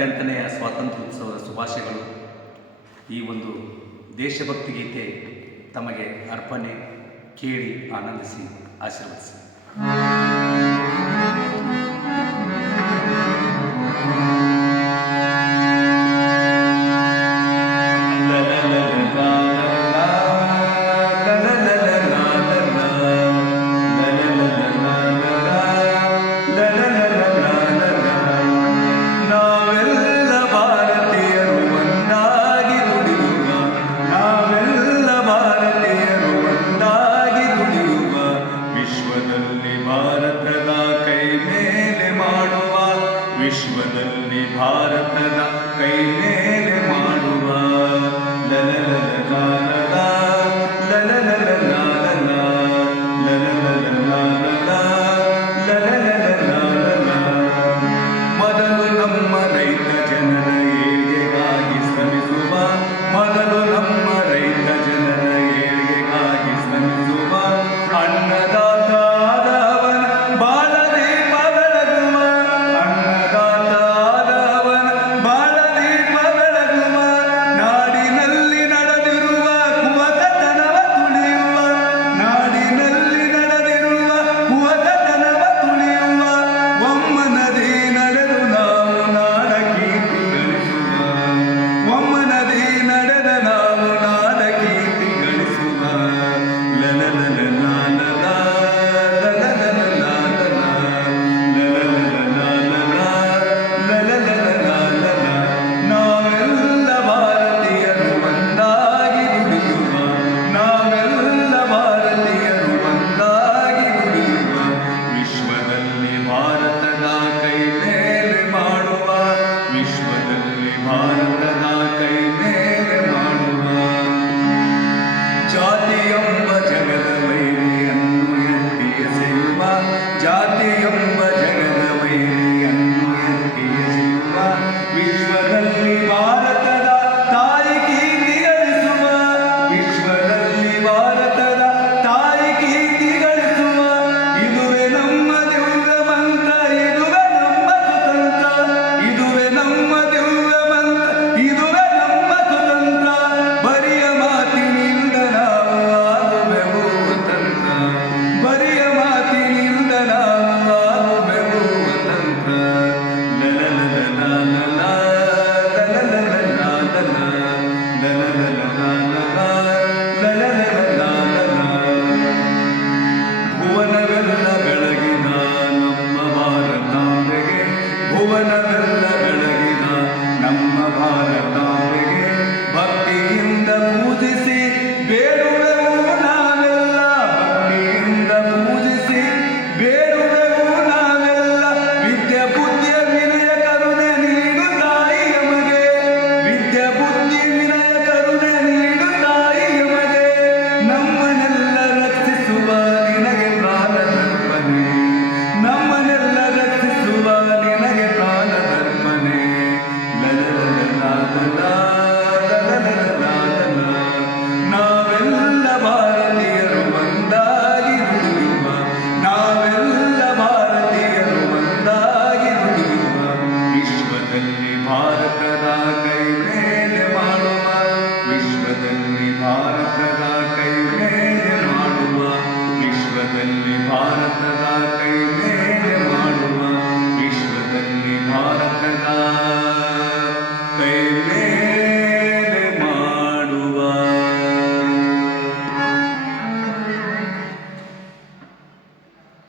ಎಪ್ಪತ್ತೆಂಟನೆಯ ಸ್ವಾತಂತ್ರ್ಯೋತ್ಸವದ ಶುಭಾಶಯಗಳು. ಈ ಒಂದು ದೇಶಭಕ್ತಿ ಗೀತೆ ತಮಗೆ ಅರ್ಪಣೆ ಕೇಳಿ ಆನಂದಿಸಿ ಆಶೀರ್ವದಿಸಿ. ವಿಶ್ವದಲ್ಲಿ ಭಾರತದ ಕೈ ಮೇಲೆ ಮಾಡುವ ಲಲಲ ಬಾಲದಲ್ಲ ಬೆಳಗಿನ ನಮ್ಮ ಭಾರತ भारत